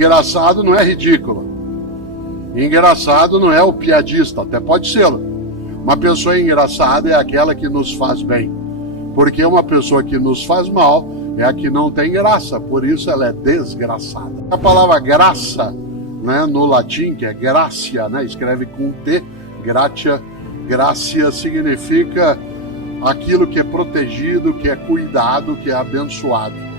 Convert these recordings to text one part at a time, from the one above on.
Engraçado não é ridículo. Engraçado não é o piadista, até pode ser. Uma pessoa engraçada é aquela que nos faz bem. Porque uma pessoa que nos faz mal é a que não tem graça, por isso ela é desgraçada. A palavra graça, né, no latim, que é gracia, né, escreve com T, gratia, gracia significa aquilo que é protegido, que é cuidado, que é abençoado.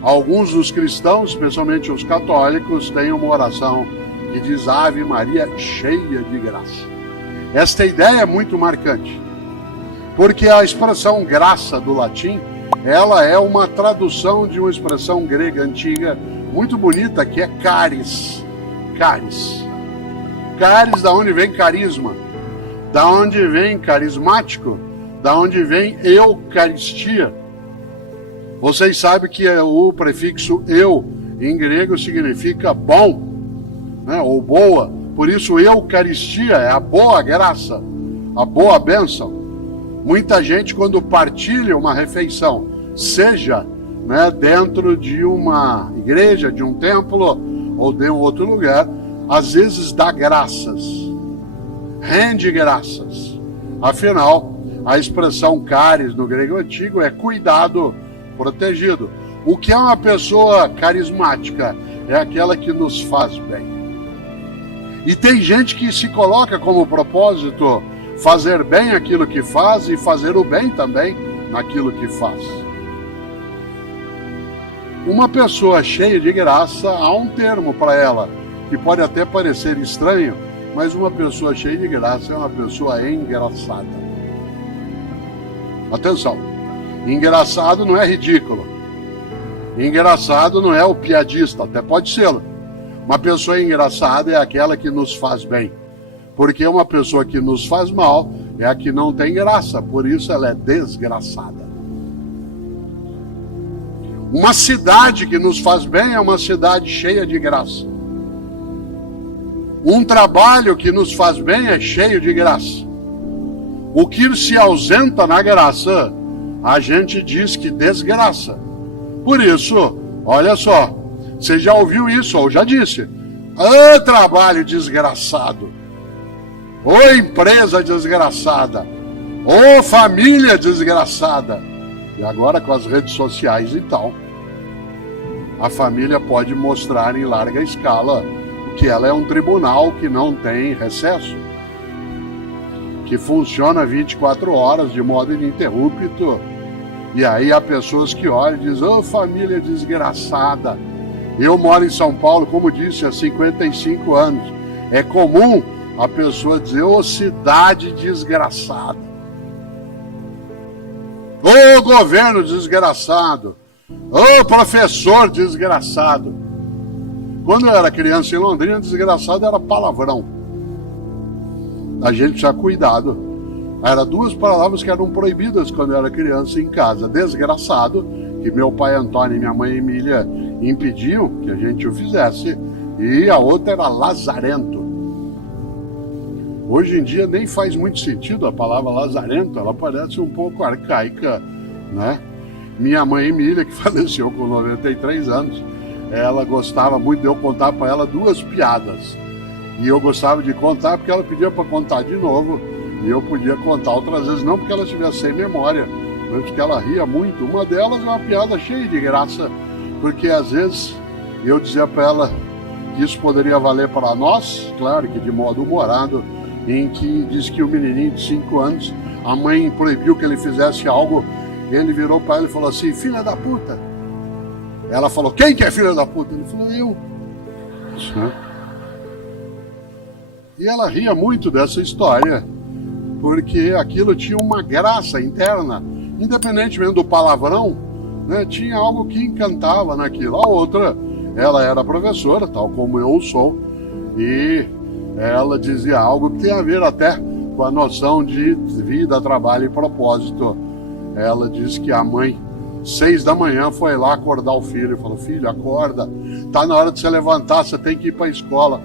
Alguns dos cristãos, especialmente os católicos, têm uma oração que diz Ave Maria cheia de graça. Esta ideia é muito marcante, porque a expressão graça do latim, ela é uma tradução de uma expressão grega antiga, muito bonita, que é caris. Caris. Caris, da onde vem carisma, da onde vem carismático, da onde vem eucaristia. Vocês sabem que o prefixo eu, em grego, significa bom, né, ou boa. Por isso, eucaristia é a boa graça, a boa bênção. Muita gente, quando partilha uma refeição, seja, né, dentro de uma igreja, de um templo ou de um outro lugar, às vezes dá graças, rende graças. Afinal, a expressão caris no grego antigo é cuidado, protegido. O que é uma pessoa carismática? É aquela que nos faz bem. E tem gente que se coloca como propósito fazer bem aquilo que faz e fazer o bem também naquilo que faz. Uma pessoa cheia de graça, há um termo para ela, que pode até parecer estranho, mas uma pessoa cheia de graça é uma pessoa engraçada. Atenção, engraçado não é ridículo. Engraçado não é o piadista, até pode ser. Uma pessoa engraçada é aquela que nos faz bem. Porque uma pessoa que nos faz mal é a que não tem graça, por isso ela é desgraçada. Uma cidade que nos faz bem é uma cidade cheia de graça. Um trabalho que nos faz bem é cheio de graça. O que se ausenta na graça, a gente diz que desgraça. Por isso, olha só, você já ouviu isso ou já disse? Ah, trabalho desgraçado. Ô empresa desgraçada. Ô família desgraçada. E agora com as redes sociais e tal, a família pode mostrar em larga escala que ela é um tribunal que não tem recesso, que funciona 24 horas de modo ininterrupto. E aí há pessoas que olham e dizem, ô família desgraçada. Eu moro em São Paulo, como disse, há 55 anos. É comum a pessoa dizer, ô cidade desgraçada. Ô governo desgraçado. Ô professor desgraçado. Quando eu era criança em Londrina, desgraçado era palavrão. A gente precisa cuidado. Eram duas palavras que eram proibidas quando eu era criança em casa. Desgraçado, que meu pai Antônio e minha mãe Emília impediam que a gente o fizesse. E a outra era lazarento. Hoje em dia nem faz muito sentido a palavra lazarento, ela parece um pouco arcaica, né? Minha mãe Emília, que faleceu com 93 anos, ela gostava muito de eu contar para ela duas piadas. E eu gostava de contar porque ela pedia para contar de novo, e eu podia contar outras vezes, não porque ela estivesse sem memória, mas porque ela ria muito. Uma delas é uma piada cheia de graça, porque às vezes eu dizia para ela que isso poderia valer para nós, claro que de modo humorado, em que diz que o menininho de 5 anos, a mãe proibiu que ele fizesse algo, ele virou para ela e falou assim, filha da puta. Ela falou, quem que é filha da puta? Ele falou, eu. E ela ria muito dessa história, porque aquilo tinha uma graça interna, independentemente do palavrão, né, tinha algo que encantava naquilo. A outra, ela era professora, tal como eu sou, e ela dizia algo que tem a ver até com a noção de vida, trabalho e propósito. Ela disse que a mãe, 6 da manhã, foi lá acordar o filho e falou, filho, acorda, tá na hora de você levantar, você tem que ir para a escola.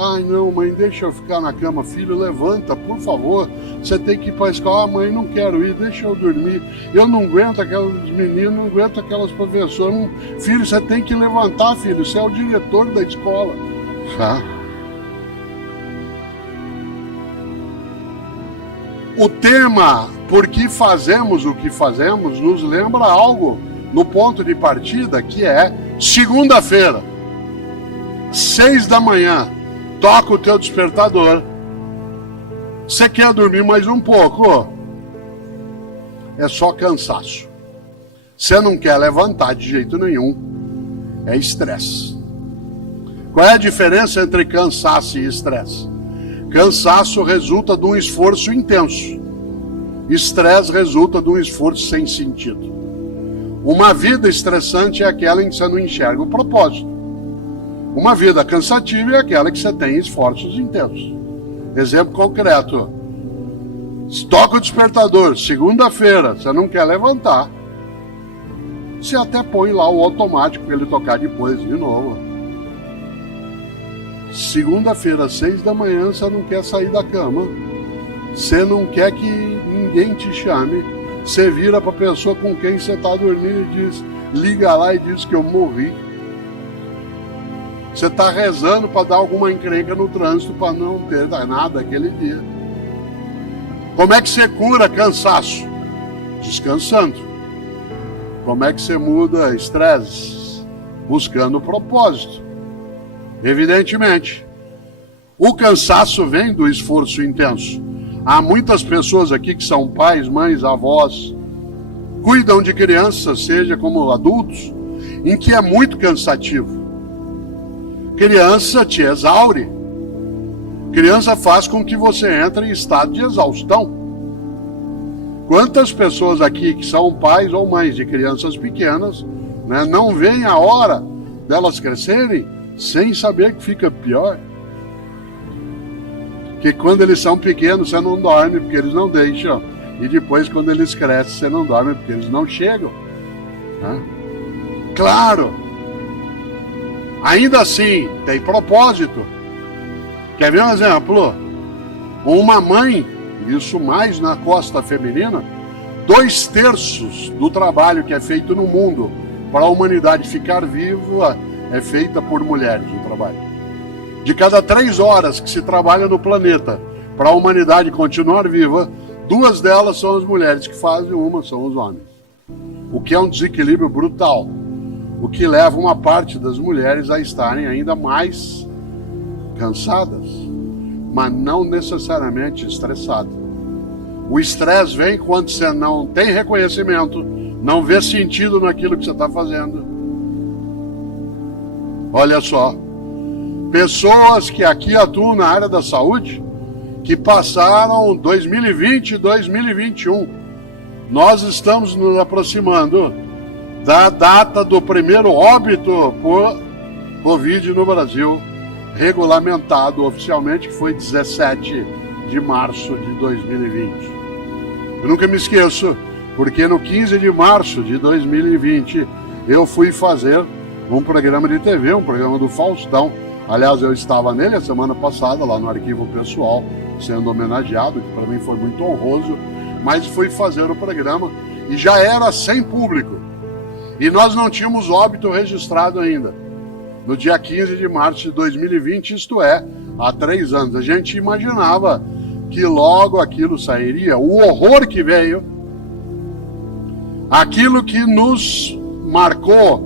Ai, não, mãe, deixa eu ficar na cama. Filho, levanta, por favor. Você tem que ir para a escola. Ah, mãe, não quero ir, deixa eu dormir. Eu não aguento aqueles meninos, não aguento aquelas professoras. Filho, você tem que levantar, filho. Você é o diretor da escola. Tá? O tema Por que fazemos o que fazemos nos lembra algo no ponto de partida, que é segunda-feira, 6 da manhã. Toca o teu despertador. Você quer dormir mais um pouco? É só cansaço. Você não quer levantar de jeito nenhum. É estresse. Qual é a diferença entre cansaço e estresse? Cansaço resulta de um esforço intenso. Estresse resulta de um esforço sem sentido. Uma vida estressante é aquela em que você não enxerga o propósito. Uma vida cansativa é aquela que você tem esforços intensos. Exemplo concreto. Toca o despertador, segunda-feira, você não quer levantar. Você até põe lá o automático para ele tocar depois de novo. Segunda-feira, 6 da manhã, você não quer sair da cama. Você não quer que ninguém te chame. Você vira para a pessoa com quem você está dormindo e diz, liga lá e diz que eu morri. Você está rezando para dar alguma encrenca no trânsito para não ter nada aquele dia. Como é que você cura cansaço? Descansando. Como é que você muda estresse? Buscando propósito. Evidentemente. O cansaço vem do esforço intenso. Há muitas pessoas aqui que são pais, mães, avós, cuidam de crianças, seja como adultos, em que é muito cansativo. Criança te exaure. Criança faz com que você entre em estado de exaustão. Quantas pessoas aqui que são pais ou mães de crianças pequenas, né, não veem a hora delas crescerem sem saber que fica pior? Que quando eles são pequenos você não dorme porque eles não deixam. E depois quando eles crescem você não dorme porque eles não chegam. Né? Claro! Ainda assim, tem propósito. Quer ver um exemplo? Uma mãe, isso mais na costa feminina, 2/3 do trabalho que é feito no mundo para a humanidade ficar viva é feita por mulheres, o trabalho. De cada 3 horas que se trabalha no planeta para a humanidade continuar viva, 2 delas são as mulheres que fazem, uma são os homens. O que é um desequilíbrio brutal. O que leva uma parte das mulheres a estarem ainda mais cansadas, mas não necessariamente estressadas. O estresse vem quando você não tem reconhecimento, não vê sentido naquilo que você está fazendo. Olha só, pessoas que aqui atuam na área da saúde, que passaram 2020 e 2021, nós estamos nos aproximando da data do primeiro óbito por Covid no Brasil, regulamentado oficialmente, que foi 17 de março de 2020. Eu nunca me esqueço, porque no 15 de março de 2020 eu fui fazer um programa de TV, um programa do Faustão. Aliás, eu estava nele a semana passada, lá no Arquivo Pessoal, sendo homenageado, que para mim foi muito honroso, mas fui fazer o programa e já era sem público. E nós não tínhamos óbito registrado ainda. No dia 15 de março de 2020, isto é, há 3 anos. A gente imaginava que logo aquilo sairia. O horror que veio, aquilo que nos marcou,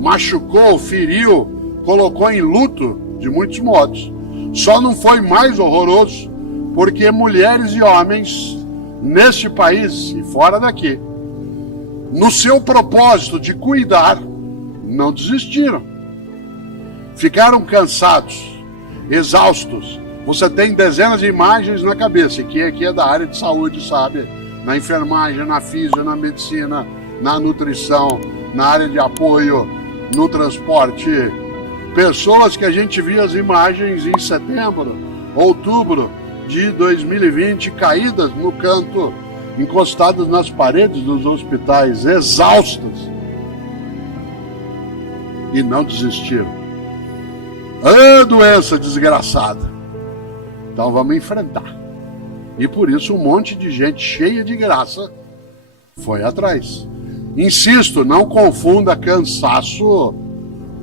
machucou, feriu, colocou em luto de muitos modos, só não foi mais horroroso porque mulheres e homens neste país e fora daqui, no seu propósito de cuidar, não desistiram. Ficaram cansados, exaustos. Você tem dezenas de imagens na cabeça, e quem aqui é da área de saúde sabe, na enfermagem, na física, na medicina, na nutrição, na área de apoio, no transporte. Pessoas que a gente via as imagens em setembro, outubro de 2020, caídas no canto, encostadas nas paredes dos hospitais, exaustas, e não desistiram. Ah, doença desgraçada. Então vamos enfrentar. E por isso um monte de gente cheia de graça foi atrás. Insisto, não confunda cansaço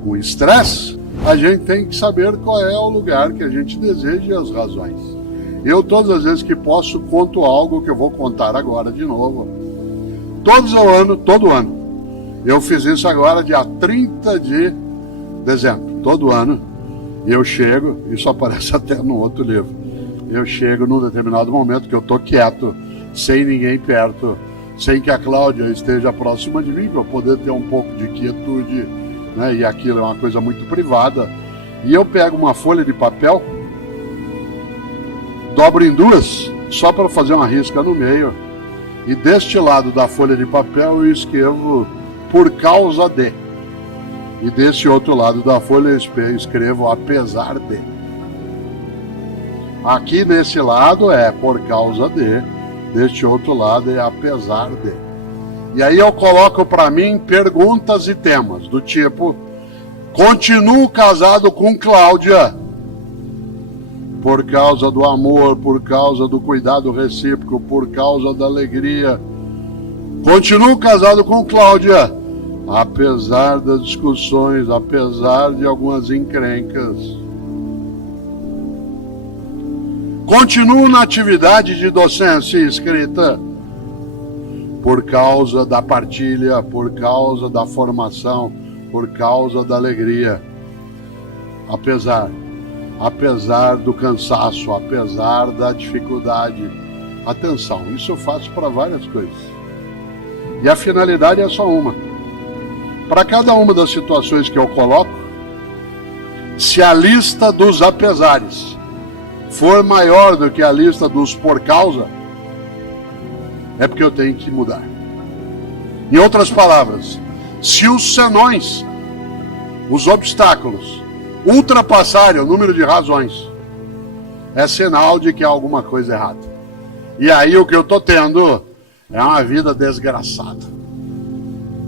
com estresse. A gente tem que saber qual é o lugar que a gente deseja e as razões. Eu, todas as vezes que posso, conto algo que eu vou contar agora de novo. Todo ano. Eu fiz isso agora dia 30 de dezembro. Todo ano eu chego, isso aparece até no outro livro, eu chego num determinado momento que eu estou quieto, sem ninguém perto, sem que a Cláudia esteja próxima de mim, para eu poder ter um pouco de quietude, né? E aquilo é uma coisa muito privada. E eu pego uma folha de papel, dobro em duas, só para fazer uma risca no meio, e deste lado da folha de papel eu escrevo por causa de. E desse outro lado da folha eu escrevo apesar de. Aqui nesse lado é por causa de, deste outro lado é apesar de. E aí eu coloco para mim perguntas e temas, do tipo: continuo casado com Cláudia por causa do amor, por causa do cuidado recíproco, por causa da alegria. Continuo casado com Cláudia, apesar das discussões, apesar de algumas encrencas. Continuo na atividade de docência e escrita por causa da partilha, por causa da formação, por causa da alegria. Apesar do cansaço, apesar da dificuldade. Atenção, isso eu faço para várias coisas. E a finalidade é só uma. Para cada uma das situações que eu coloco, se a lista dos apesares for maior do que a lista dos por causa, é porque eu tenho que mudar. Em outras palavras, se os senões, os obstáculos, ultrapassarem o número de razões, é sinal de que há alguma coisa errada. E aí o que eu estou tendo é uma vida desgraçada,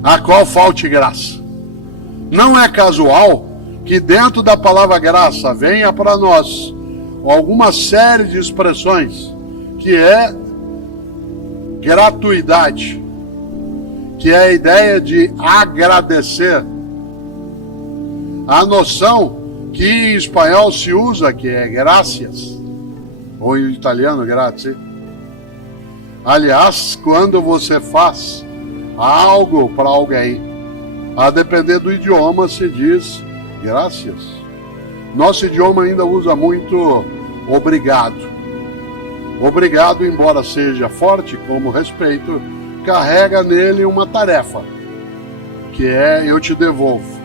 a qual falte graça. Não é casual que dentro da palavra graça venha para nós alguma série de expressões que é gratuidade, que é a ideia de agradecer. A noção que em espanhol se usa, que é gracias, ou em italiano grazie. Aliás, quando você faz algo para alguém, a depender do idioma se diz gracias. Nosso idioma ainda usa muito obrigado. Obrigado, embora seja forte como respeito, carrega nele uma tarefa, que é eu te devolvo.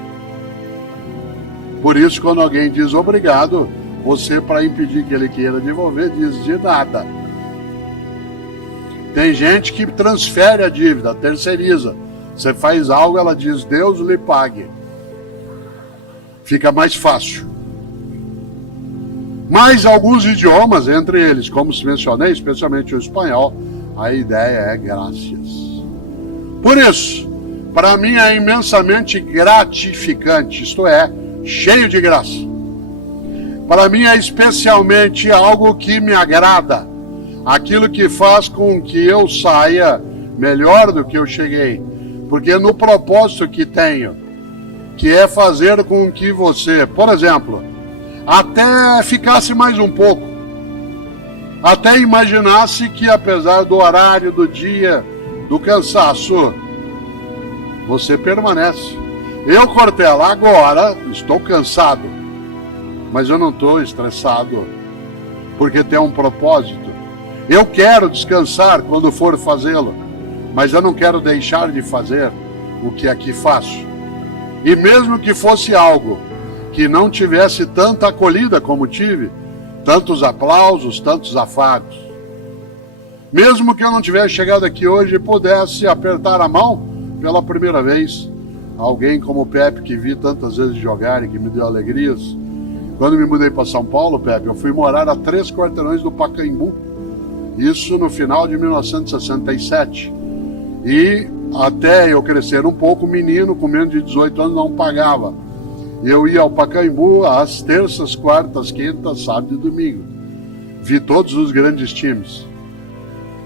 Por isso, quando alguém diz obrigado, você, para impedir que ele queira devolver, diz de nada. Tem gente que transfere a dívida, terceiriza. Você faz algo, ela diz, Deus lhe pague. Fica mais fácil. Mas alguns idiomas, entre eles, como se mencionei, especialmente o espanhol, a ideia é graças. Por isso, para mim é imensamente gratificante, isto é, cheio de graça. Para mim é especialmente algo que me agrada, aquilo que faz com que eu saia melhor do que eu cheguei, porque no propósito que tenho, que é fazer com que você, por exemplo, até ficasse mais um pouco, até imaginasse que apesar do horário, do dia, do cansaço, você permanece. Eu, Cortella, agora estou cansado, mas eu não estou estressado, porque tem um propósito. Eu quero descansar quando for fazê-lo, mas eu não quero deixar de fazer o que aqui faço. E mesmo que fosse algo que não tivesse tanta acolhida como tive, tantos aplausos, tantos afagos, mesmo que eu não tivesse chegado aqui hoje e pudesse apertar a mão pela primeira vez, alguém como o Pepe, que vi tantas vezes jogar e que me deu alegrias. Quando me mudei para São Paulo, Pepe, eu fui morar a 3 quarteirões do Pacaembu. Isso no final de 1967. E até eu crescer um pouco, menino com menos de 18 anos não pagava. Eu ia ao Pacaembu às terças, quartas, quintas, sábado e domingo. Vi todos os grandes times,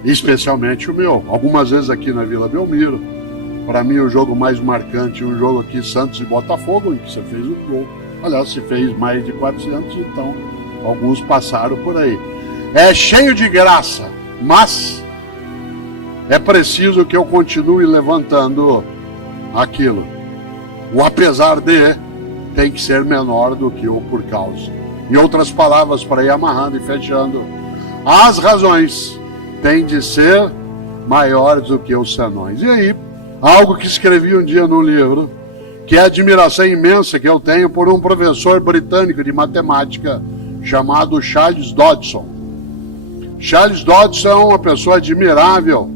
especialmente o meu. Algumas vezes aqui na Vila Belmiro. Para mim, o jogo mais marcante, um jogo aqui, Santos e Botafogo, em que você fez um gol. Aliás, se fez mais de 400, então alguns passaram por aí. É cheio de graça, mas é preciso que eu continue levantando aquilo. O apesar de tem que ser menor do que o por causa. Em outras palavras, para ir amarrando e fechando, as razões têm de ser maiores do que os senões. E aí, algo que escrevi um dia no livro, que é a admiração imensa que eu tenho por um professor britânico de matemática chamado Charles Dodson. Charles Dodson é uma pessoa admirável,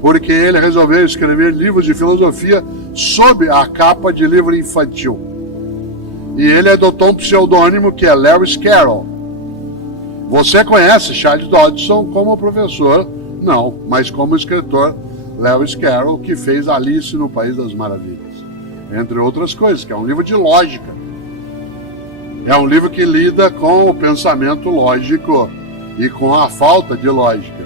porque ele resolveu escrever livros de filosofia sob a capa de livro infantil. E ele adotou um pseudônimo que é Lewis Carroll. Você conhece Charles Dodson como professor? Não, mas como escritor, Lewis Carroll, que fez Alice no País das Maravilhas, entre outras coisas, que é um livro de lógica. É um livro que lida com o pensamento lógico e com a falta de lógica.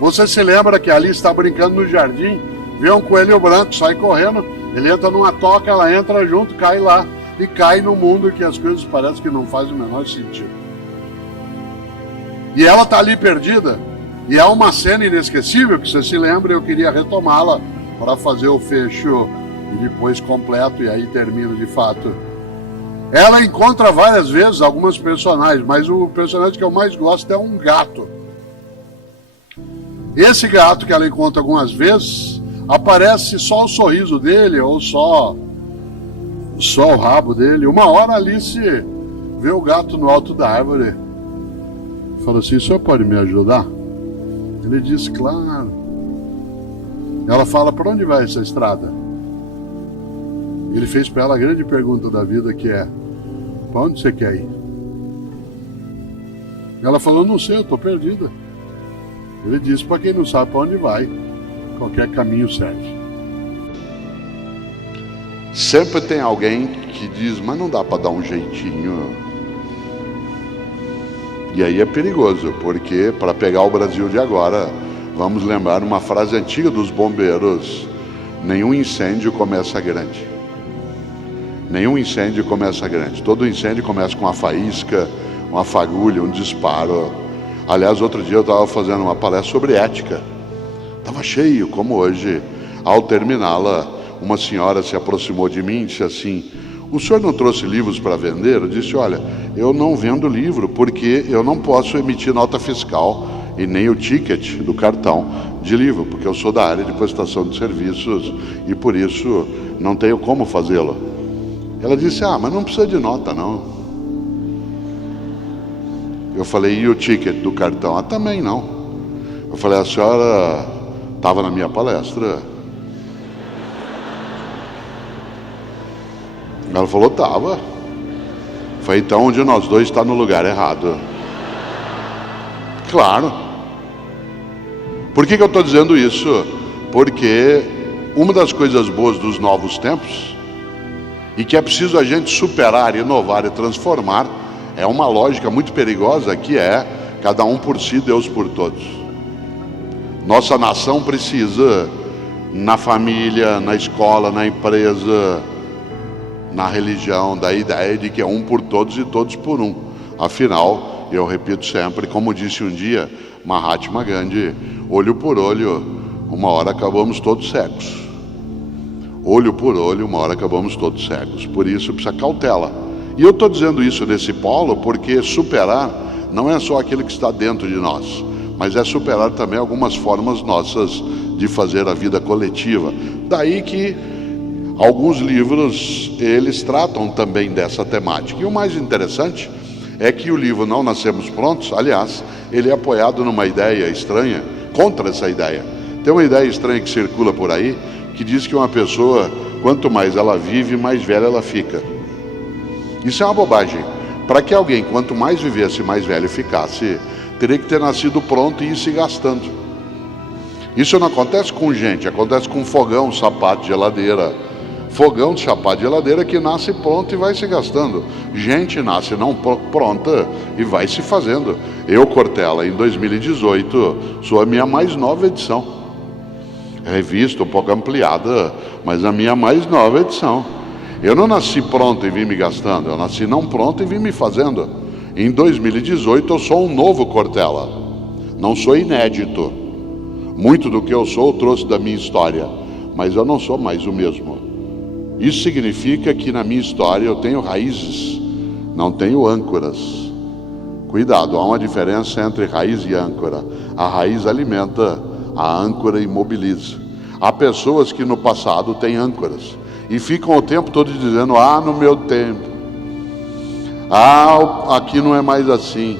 Você se lembra que Alice está brincando no jardim, vê um coelho branco, sai correndo, ele entra numa toca, ela entra junto, cai lá, e cai no mundo que as coisas parecem que não fazem o menor sentido. E ela está ali perdida, e é uma cena inesquecível, que você se lembra, eu queria retomá-la para fazer o fecho e depois completo, e aí termino de fato. Ela encontra várias vezes algumas personagens, mas o personagem que eu mais gosto é um gato. Esse gato que ela encontra algumas vezes, aparece só o sorriso dele, ou só o rabo dele. Uma hora Alice vê o gato no alto da árvore, fala assim: o senhor pode me ajudar? Ele diz: claro. Ela fala: para onde vai essa estrada? Ele fez para ela a grande pergunta da vida, que é: para onde você quer ir? Ela falou: não sei, eu estou perdida. Ele disse: para quem não sabe para onde vai, qualquer caminho serve. Sempre tem alguém que diz: mas não dá para dar um jeitinho. E aí é perigoso, porque para pegar o Brasil de agora, vamos lembrar uma frase antiga dos bombeiros: nenhum incêndio começa grande. Nenhum incêndio começa grande. Todo incêndio começa com uma faísca, uma fagulha, um disparo. Aliás, outro dia eu estava fazendo uma palestra sobre ética. Estava cheio, como hoje. Ao terminá-la, uma senhora se aproximou de mim e disse assim: o senhor não trouxe livros para vender? Eu disse: olha, eu não vendo livro, porque eu não posso emitir nota fiscal e nem o ticket do cartão de livro, porque eu sou da área de prestação de serviços e por isso não tenho como fazê-lo. Ela disse: ah, mas não precisa de nota, não. Eu falei: e o ticket do cartão? Ah, também não. Eu falei: a senhora estava na minha palestra? Ela falou: estava. Foi então onde nós dois está no lugar errado. Claro. Por que eu estou dizendo isso? Porque uma das coisas boas dos novos tempos, e que é preciso a gente superar, inovar e transformar, é uma lógica muito perigosa, que é cada um por si, Deus por todos. Nossa nação precisa, na família, na escola, na empresa, na religião, da ideia de que é um por todos e todos por um. Afinal, eu repito sempre, como disse um dia Mahatma Gandhi: olho por olho, uma hora acabamos todos cegos. Olho por olho, uma hora acabamos todos cegos. Por isso precisa cautela. E eu estou dizendo isso nesse polo porque superar não é só aquilo que está dentro de nós, mas é superar também algumas formas nossas de fazer a vida coletiva. Daí que alguns livros, eles tratam também dessa temática. E o mais interessante é que o livro Não Nascemos Prontos, aliás, ele é apoiado numa ideia estranha, contra essa ideia. Tem uma ideia estranha que circula por aí, que diz que uma pessoa, quanto mais ela vive, mais velha ela fica. Isso é uma bobagem. Para que alguém, quanto mais vivesse, mais velho ficasse, teria que ter nascido pronto e ir se gastando. Isso não acontece com gente, acontece com fogão, sapato, geladeira, fogão de chapar de geladeira que nasce pronto e vai se gastando. Gente nasce não pronta e vai se fazendo. Eu, Cortella, em 2018, sou a minha mais nova edição. Revista um pouco ampliada, mas a minha mais nova edição. Eu não nasci pronto e vim me gastando, eu nasci não pronto e vim me fazendo. Em 2018 eu sou um novo Cortella, não sou inédito. Muito do que eu sou eu trouxe da minha história, mas eu não sou mais o mesmo. Isso significa que na minha história eu tenho raízes, não tenho âncoras. Cuidado, há uma diferença entre raiz e âncora. A raiz alimenta, a âncora imobiliza. Há pessoas que no passado têm âncoras e ficam o tempo todo dizendo: no meu tempo, aqui não é mais assim.